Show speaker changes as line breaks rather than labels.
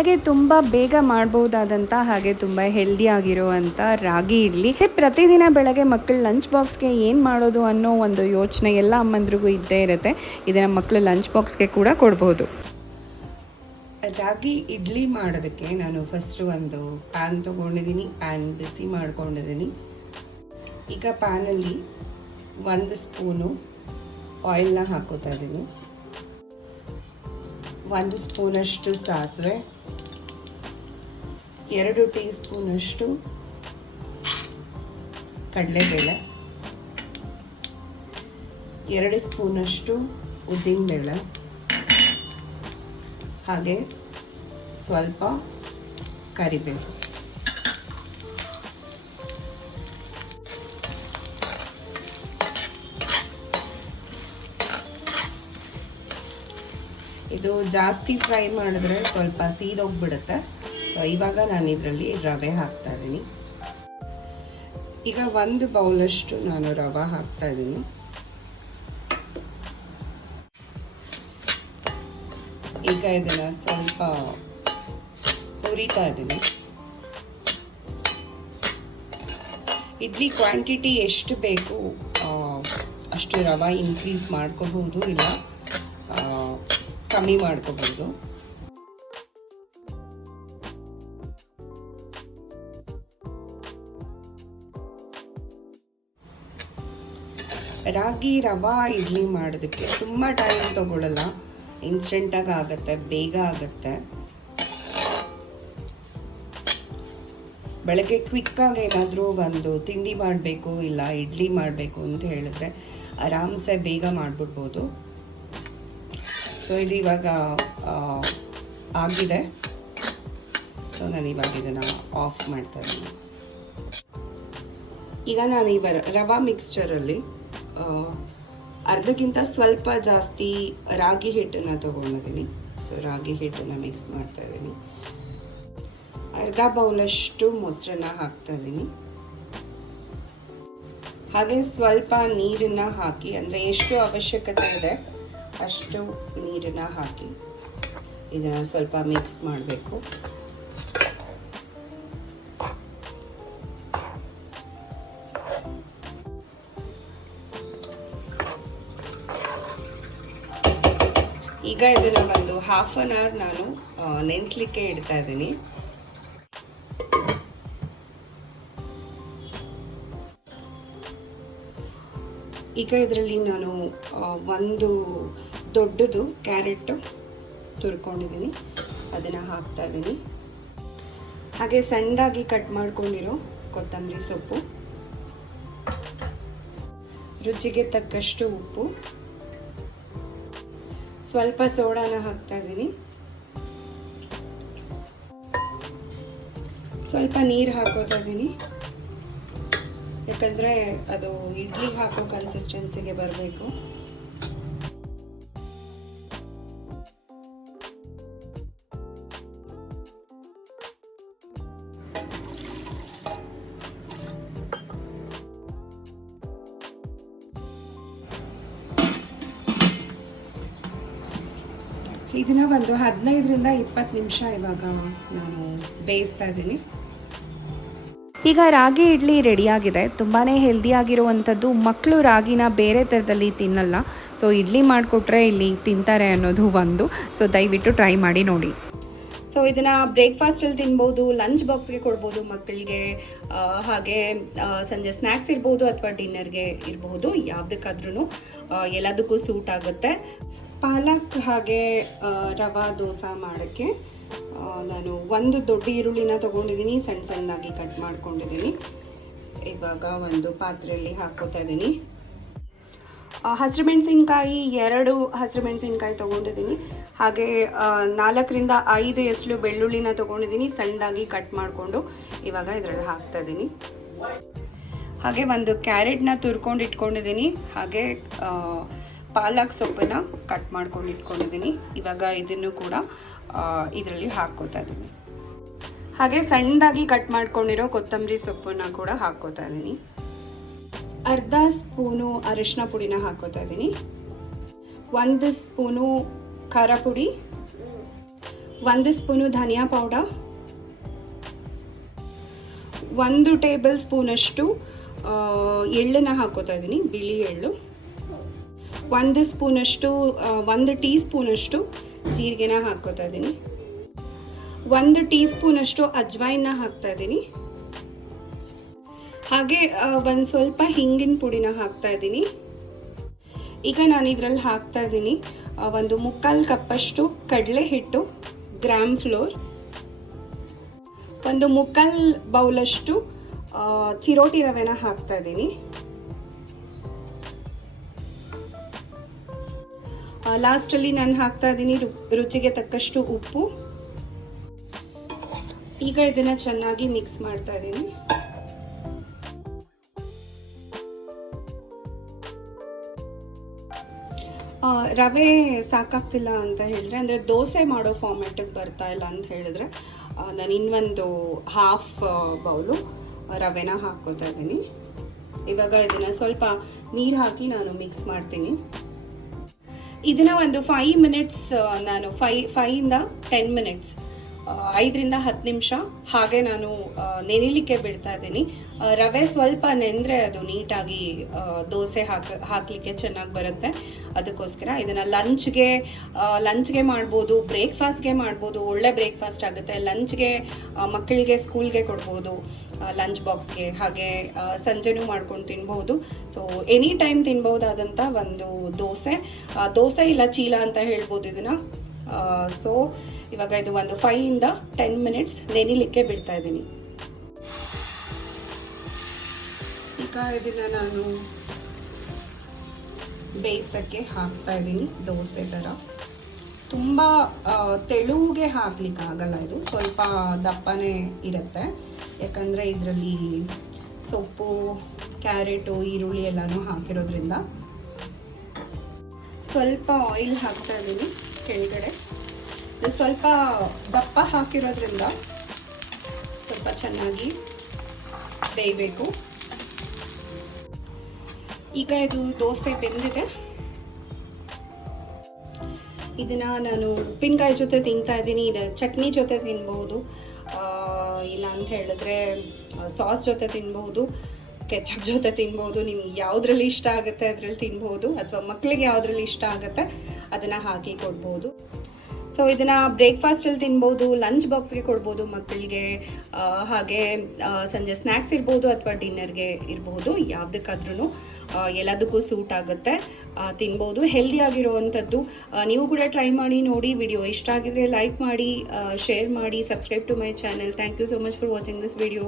ಬೆಳಗ್ಗೆ ತುಂಬ ಬೇಗ ಮಾಡಬಹುದಾದಂಥ ಹಾಗೆ ತುಂಬ ಹೆಲ್ದಿ ಆಗಿರುವಂಥ ರಾಗಿ ಇಡ್ಲಿ. ಪ್ರತಿದಿನ ಬೆಳಗ್ಗೆ ಮಕ್ಕಳು ಲಂಚ್ ಬಾಕ್ಸ್ಗೆ ಏನು ಮಾಡೋದು ಅನ್ನೋ ಒಂದು ಯೋಚನೆ ಎಲ್ಲ ಅಮ್ಮಂದ್ರಿಗೂ ಇದ್ದೇ ಇರುತ್ತೆ. ಇದನ್ನು ಮಕ್ಕಳು ಲಂಚ್ ಬಾಕ್ಸ್ಗೆ ಕೂಡ ಕೊಡ್ಬೋದು.
ರಾಗಿ ಇಡ್ಲಿ ಮಾಡೋದಕ್ಕೆ ನಾನು ಫಸ್ಟ್ ಒಂದು ಪ್ಯಾನ್ ತೊಗೊಂಡಿದ್ದೀನಿ ಪ್ಯಾನ್ ಬಿಸಿ ಮಾಡ್ಕೊಂಡಿದ್ದೀನಿ. ಈಗ ಪ್ಯಾನಲ್ಲಿ ಒಂದು ಸ್ಪೂನು ಆಯಿಲ್ನ ಹಾಕೋತಾ ಇದ್ದೀನಿ. ಒಂದು ಸ್ಪೂನಷ್ಟು ಸಾಸಿವೆ. ಎರಡು ಟೀ ಸ್ಪೂನಷ್ಟು ಕಡಲೆಬೇಳೆ, ಎರಡು ಸ್ಪೂನಷ್ಟು ಉದ್ದಿನಬೇಳೆ, ಹಾಗೆ ಸ್ವಲ್ಪ ಕರಿಬೇವು. ಇದು ಜಾಸ್ತಿ ಫ್ರೈ ಮಾಡಿದ್ರೆ ಸ್ವಲ್ಪ ಸೀದೋಗ್ಬಿಡುತ್ತೆ. ಇವಾಗ ನಾನು ಇದರಲ್ಲಿ ರವೆ ಹಾಕ್ತಾ ಇದ್ದೀನಿ. ಈಗ ಒಂದು ಬೌಲಷ್ಟು ನಾನು ರವೆ ಹಾಕ್ತಾ ಇದ್ದೀನಿ. ಈಗ ಇದನ್ನು ಸ್ವಲ್ಪ ಹುರಿತಾ ಇದ್ದೀನಿ. ಇಡ್ಲಿ ಕ್ವಾಂಟಿಟಿ ಎಷ್ಟು ಬೇಕು ಅಷ್ಟು ರವೆ ಇನ್ಕ್ರೀಸ್ ಮಾಡ್ಕೋಬಹುದು ಇಲ್ಲ ಕಮ್ಮಿ ಮಾಡ್ಕೋಬಹುದು. ರಾಗಿ ರವಾ ಇಡ್ಲಿ ಮಾಡೋದಕ್ಕೆ ತುಂಬ ಟೈಮ್ ತಗೊಳ್ಳಲ್ಲ ಇನ್ಸ್ಟೆಂಟಾಗಿ ಆಗುತ್ತೆ, ಬೇಗ ಆಗುತ್ತೆ. ಬೆಳಗ್ಗೆ ಕ್ವಿಕ್ಕಾಗಿ ಏನಾದರೂ ಒಂದು ತಿಂಡಿ ಮಾಡಬೇಕು ಇಲ್ಲ ಇಡ್ಲಿ ಮಾಡಬೇಕು ಅಂತ ಹೇಳಿದ್ರೆ ಆರಾಮ್ಸೆ ಬೇಗ ಮಾಡಿಬಿಡ್ಬೋದು. ಸೊ ಇದು ಇವಾಗ ಆಗಿದೆ. ಸೊ ನಾನು ಇವಾಗ ಇದನ್ನು ಆಫ್ ಮಾಡ್ತಾ ಇದ್ದೀನಿ. ಈಗ ನಾನು ಈ ರವಾ ಮಿಕ್ಸ್ಚರಲ್ಲಿ ಅರ್ಧಕ್ಕಿಂತ ಸ್ವಲ್ಪ ಜಾಸ್ತಿ ರಾಗಿ ಹಿಟ್ಟನ್ನು ತೊಗೊಂಡಿದ್ದೀನಿ. ಸೊ ರಾಗಿ ಹಿಟ್ಟನ್ನು ಮಿಕ್ಸ್ ಮಾಡ್ತಾ ಇದ್ದೀನಿ. ಅರ್ಧ ಬೌಲಷ್ಟು ಮೊಸರನ್ನ ಹಾಕ್ತಾ ಇದ್ದೀನಿ. ಹಾಗೆ ಸ್ವಲ್ಪ ನೀರನ್ನ ಹಾಕಿ, ಅಂದರೆ ಎಷ್ಟು ಅವಶ್ಯಕತೆ ಇದೆ ಅಷ್ಟು ನೀರನ್ನ ಹಾಕಿ ಇದನ್ನು ಸ್ವಲ್ಪ ಮಿಕ್ಸ್ ಮಾಡಬೇಕು. ಈಗ ಇದನ್ನ ಒಂದು ಹಾಫ್ ಅನ್ ಅವರ್ ನಾನು ನೆನೆಸಲಿಕ್ಕೆ ಇಡ್ತಾ ಇದ್ದೀನಿ. ಈಗ ಇದರಲ್ಲಿ ನಾನು ಒಂದು ದೊಡ್ಡದು ಕ್ಯಾರೆಟ್ ತುರ್ಕೊಂಡಿದ್ದೀನಿ. ಅದನ್ನು ಹಾಕ್ತಾ ಇದ್ದೀನಿ. ಹಾಗೆ ಸಣ್ಣದಾಗಿ ಕಟ್ ಮಾಡ್ಕೊಂಡಿರೋ ಕೊತ್ತಂಬರಿ ಸೊಪ್ಪು. ರುಚಿಗೆ ತಕ್ಕಷ್ಟು ಉಪ್ಪು. ಸ್ವಲ್ಪ ಸೋಡಾನ ಹಾಕ್ತಾ ಇದ್ದೀನಿ. ಸ್ವಲ್ಪ ನೀರು ಹಾಕೋತಾ ಇದ್ದೀನಿ. ಯಾಕಂದರೆ ಅದು ಇಡ್ಲಿ ಹಾಕೋ ಕನ್ಸಿಸ್ಟೆನ್ಸಿಗೆ ಬರಬೇಕು. ಇದನ್ನ ಒಂದು ಹದಿನೈದರಿಂದ ಇಪ್ಪತ್ತು ನಿಮಿಷ ಇವಾಗ ನಾನು ಬೇಯಿಸ್ತಾ ಇದ್ದೀನಿ.
ಈಗ ರಾಗಿ ಇಡ್ಲಿ ರೆಡಿಯಾಗಿದೆ. ತುಂಬಾ ಹೆಲ್ದಿ ಆಗಿರುವಂಥದ್ದು ಮಕ್ಕಳು ರಾಗಿನ ಬೇರೆ ಥರದಲ್ಲಿ ತಿನ್ನಲ್ಲ. ಸೊ ಇಡ್ಲಿ ಮಾಡಿಕೊಟ್ರೆ ಇಲ್ಲಿ ತಿಂತಾರೆ ಅನ್ನೋದು ಒಂದು. ಸೊ ದಯವಿಟ್ಟು ಟ್ರೈ ಮಾಡಿ ನೋಡಿ.
ಸೊ ಇದನ್ನು ಬ್ರೇಕ್ಫಾಸ್ಟಲ್ಲಿ ತಿನ್ಬೋದು ಲಂಚ್ ಬಾಕ್ಸ್ಗೆ ಕೊಡ್ಬೋದು ಮಕ್ಕಳಿಗೆ ಹಾಗೆ ಸಂಜೆ ಸ್ನ್ಯಾಕ್ಸ್ ಇರ್ಬೋದು ಅಥವಾ ಡಿನ್ನರ್ಗೆ ಇರಬಹುದು ಯಾವುದಕ್ಕಾದ್ರೂ ಎಲ್ಲದಕ್ಕೂ ಸೂಟ್ ಆಗುತ್ತೆ. ಪಾಲಕ್ ಹಾಗೆ ರವಾ, ದೋಸೆ ಮಾಡೋಕ್ಕೆ ನಾನು ಒಂದು ದೊಡ್ಡ ಈರುಳ್ಳಿನ ತೊಗೊಂಡಿದ್ದೀನಿ ಸಣ್ಣ ಸಣ್ಣದಾಗಿ ಕಟ್ ಮಾಡ್ಕೊಂಡಿದ್ದೀನಿ. ಇವಾಗ ಒಂದು ಪಾತ್ರೆಯಲ್ಲಿ ಹಾಕೋತಾ ಇದ್ದೀನಿ. ಹಸಿರು ಮೆಣಸಿನ್ಕಾಯಿ ಎರಡು ಹಸಿರು ಮೆಣಸಿನ್ಕಾಯಿ ತೊಗೊಂಡಿದ್ದೀನಿ. ಹಾಗೆ ನಾಲ್ಕರಿಂದ ಐದು ಎಸಳು ಬೆಳ್ಳುಳ್ಳಿನ ತೊಗೊಂಡಿದ್ದೀನಿ, ಸಣ್ಣದಾಗಿ ಕಟ್ ಮಾಡಿಕೊಂಡು ಇವಾಗ ಇದರಲ್ಲಿ ಹಾಕ್ತಾ ಇದ್ದೀನಿ. ಹಾಗೆ ಒಂದು ಕ್ಯಾರೆಟ್ನ ತುರ್ಕೊಂಡು ಇಟ್ಕೊಂಡಿದ್ದೀನಿ. ಹಾಗೆ ಪಾಲಕ್ ಸೊಪ್ಪನ್ನ ಕಟ್ ಮಾಡ್ಕೊಂಡು ಇಟ್ಕೊಂಡಿದ್ದೀನಿ. ಇವಾಗ ಇದನ್ನು ಕೂಡ ಇದರಲ್ಲಿ ಹಾಕ್ಕೋತಾ ಇದ್ದೀನಿ. ಹಾಗೆ ಸಣ್ಣದಾಗಿ ಕಟ್ ಮಾಡ್ಕೊಂಡಿರೋ ಕೊತ್ತಂಬರಿ ಸೊಪ್ಪನ್ನ ಕೂಡ ಹಾಕ್ಕೋತಾ ಇದ್ದೀನಿ. ಅರ್ಧ ಸ್ಪೂನು ಅರಿಶಿನ ಪುಡಿನ ಹಾಕೋತಾ ಇದ್ದೀನಿ. ಒಂದು ಸ್ಪೂನು ಖಾರ ಪುಡಿ. ಒಂದು ಸ್ಪೂನು ಧನಿಯಾ ಪೌಡರ್. ಒಂದು ಟೇಬಲ್ ಸ್ಪೂನಷ್ಟು ಎಳ್ಳನ್ನು ಹಾಕೋತಾ ಇದ್ದೀನಿ, ಬಿಳಿ ಎಳ್ಳು. ಒಂದು ಸ್ಪೂನಷ್ಟು ಒಂದು ಟೀ ಸ್ಪೂನಷ್ಟು ಜೀರಿಗೆನ ಹಾಕ್ಕೋತಾ ಇದ್ದೀನಿ. ಒಂದು ಟೀ ಸ್ಪೂನಷ್ಟು ಅಜ್ವಾಯಿನ ಹಾಕ್ತಾ ಇದ್ದೀನಿ. ಹಾಗೆ ಒಂದು ಸ್ವಲ್ಪ ಹಿಂಗಿನ ಪುಡಿನ ಹಾಕ್ತಾ ಇದ್ದೀನಿ. ಈಗ ನಾನು ಇದರಲ್ಲಿ ಹಾಕ್ತಾ ಇದ್ದೀನಿ ಒಂದು ಮುಕ್ಕಾಲು ಕಪ್ಪಷ್ಟು ಕಡಲೆ ಹಿಟ್ಟು ಗ್ರಾಮ್ ಫ್ಲೋರ್. ಒಂದು ಮುಕ್ಕಾಲು ಬೌಲಷ್ಟು ಚಿರೋಟಿ ರವೆನ ಹಾಕ್ತಾ ಇದ್ದೀನಿ. ಲಾಸ್ಟಲ್ಲಿ ನಾನು ಹಾಕ್ತಾ ಇದ್ದೀನಿ ರುಚಿಗೆ ತಕ್ಕಷ್ಟು ಉಪ್ಪು. ಈಗ ಇದನ್ನು ಚೆನ್ನಾಗಿ ಮಿಕ್ಸ್ ಮಾಡ್ತಾ ಇದ್ದೀನಿ. ರವೆ ಸಾಕಾಗ್ತಿಲ್ಲ ಅಂತ ಹೇಳಿದ್ರೆ, ಅಂದರೆ ದೋಸೆ ಮಾಡೋ ಫಾರ್ಮ್ಯಾಟಿಗೆ ಬರ್ತಾ ಇಲ್ಲ ಅಂತ ಹೇಳಿದ್ರೆ ನಾನು ಇನ್ನೊಂದು ಹಾಫ್ ಬೌಲು ರವೆನ ಹಾಕ್ಕೋತಾ ಇದ್ದೀನಿ. ಇವಾಗ ಇದನ್ನು ಸ್ವಲ್ಪ ನೀರು ಹಾಕಿ ನಾನು ಮಿಕ್ಸ್ ಮಾಡ್ತೀನಿ. ಇದನ್ನ ಒಂದು ಫೈವ್ ಮಿನಿಟ್ಸ್ ನಾನು ಫೈ ಫೈಯಿಂದ ಟೆನ್ ಮಿನಿಟ್ಸ್ ಐದರಿಂದ ಹತ್ತು ನಿಮಿಷ ಹಾಗೆ ನಾನು ನೆನಿಲಿಕ್ಕೆ ಬಿಡ್ತಾ ಇದ್ದೀನಿ. ರವೆ ಸ್ವಲ್ಪ ನೆಂದರೆ ಅದು ನೀಟಾಗಿ ದೋಸೆ ಹಾಕ, ಹಾಕಲಿಕ್ಕೆ ಚೆನ್ನಾಗಿ ಬರುತ್ತೆ. ಅದಕ್ಕೋಸ್ಕರ ಇದನ್ನು ಲಂಚ್ಗೆ ಲಂಚ್ಗೆ ಮಾಡ್ಬೋದು, ಬ್ರೇಕ್ಫಾಸ್ಟ್ಗೆ ಮಾಡ್ಬೋದು, ಒಳ್ಳೆ ಬ್ರೇಕ್ಫಾಸ್ಟ್ ಆಗುತ್ತೆ. ಲಂಚ್ಗೆ ಮಕ್ಕಳಿಗೆ ಸ್ಕೂಲ್ಗೆ ಕೊಡ್ಬೋದು ಲಂಚ್ ಬಾಕ್ಸ್ಗೆ. ಹಾಗೆ ಸಂಜೆನೂ ಮಾಡ್ಕೊಂಡು ತಿನ್ಬೋದು. ಸೊ ಎನಿ ಟೈಮ್ ತಿನ್ಬೋದಾದಂಥ ಒಂದು ದೋಸೆ. ದೋಸೆ ಇಲ್ಲ ಚೀಲ ಅಂತ ಹೇಳ್ಬೋದು ಇದನ್ನು. ಸೊ ಇವಾಗ ಇದು ಒಂದು ಫೈಯಿಂದ ಟೆನ್ ಮಿನಿಟ್ಸ್ ನೆನಿಲಿಕ್ಕೆ ಬಿಡ್ತಾ ಇದ್ದೀನಿ. ಈಗ ಇದನ್ನು ನಾನು ಬೇಯಿಸೋಕ್ಕೆ ಹಾಕ್ತಾ ಇದ್ದೀನಿ, ದೋಸೆ ಥರ. ತುಂಬ ತೆಳುಗೆ ಹಾಕ್ಲಿಕ್ಕೆ ಆಗಲ್ಲ ಇದು, ಸ್ವಲ್ಪ ದಪ್ಪನೇ ಇರುತ್ತೆ. ಯಾಕಂದರೆ ಇದರಲ್ಲಿ ಸೊಪ್ಪು, ಕ್ಯಾರೆಟು, ಈರುಳ್ಳಿ ಎಲ್ಲನೂ ಹಾಕಿರೋದ್ರಿಂದ ಸ್ವಲ್ಪ ಆಯಿಲ್ ಹಾಕ್ತಾ ಇದ್ದೀನಿ ಕೆಳಗಡೆ. ಸ್ವಲ್ಪ ದಪ್ಪ ಹಾಕಿರೋದ್ರಿಂದ ಸ್ವಲ್ಪ ಚೆನ್ನಾಗಿ ಬೇಯಬೇಕು. ಈಗ ಇದು ದೋಸೆ ಬೆಂದಿದೆ. ಇದನ್ನ ನಾನು ಉಪ್ಪಿನಕಾಯಿ ಜೊತೆ ತಿಂತಾ ಇದ್ದೀನಿ ಇದು ಚಟ್ನಿ ಜೊತೆ ತಿನ್ಬಹುದು ಇಲ್ಲ ಅಂತ ಹೇಳಿದ್ರೆ ಸಾಸ್ ಜೊತೆ ತಿನ್ಬಹುದು, ಕೆಚಪ್ ಜೊತೆ ತಿನ್ಬಹುದು, ನಿಮ್ಗೆ ಯಾವುದ್ರಲ್ಲಿ ಇಷ್ಟ ಆಗುತ್ತೆ ಅದರಲ್ಲಿ ತಿನ್ಬಹುದು, ಅಥವಾ ಮಕ್ಕಳಿಗೆ ಯಾವುದ್ರಲ್ಲಿ ಇಷ್ಟ ಆಗುತ್ತೆ, ಅದನ್ನ ಹಾಕಿ ಕೊಡ್ಬೋದು ಸೊ ಇದನ್ನ ಬ್ರೇಕ್ಫಾಸ್ಟಲ್ಲಿ ತಿನ್ಬೋದು ಲಂಚ್ ಬಾಕ್ಸ್ಗೆ ಕೊಡ್ಬೋದು, ಮಕ್ಕಳಿಗೆ ಹಾಗೆ ಸಂಜೆ ಸ್ನ್ಯಾಕ್ಸ್ ಇರ್ಬೋದು ಅಥವಾ ಡಿನ್ನರ್ಗೆ ಇರ್ಬೋದು ಯಾವುದಕ್ಕಾದ್ರೂ ಎಲ್ಲದಕ್ಕೂ ಸೂಟ್ ಆಗುತ್ತೆ. ತಿನ್ಬೋದು ಹೆಲ್ದಿ ಆಗಿರುವಂಥದ್ದು. ನೀವು ಕೂಡ ಟ್ರೈ ಮಾಡಿ, ನೋಡಿ ವಿಡಿಯೋ ಇಷ್ಟ ಆಗಿದ್ರೆ ಲೈಕ್ ಮಾಡಿ ಶೇರ್ ಮಾಡಿ subscribe to my channel thank you so much for watching this video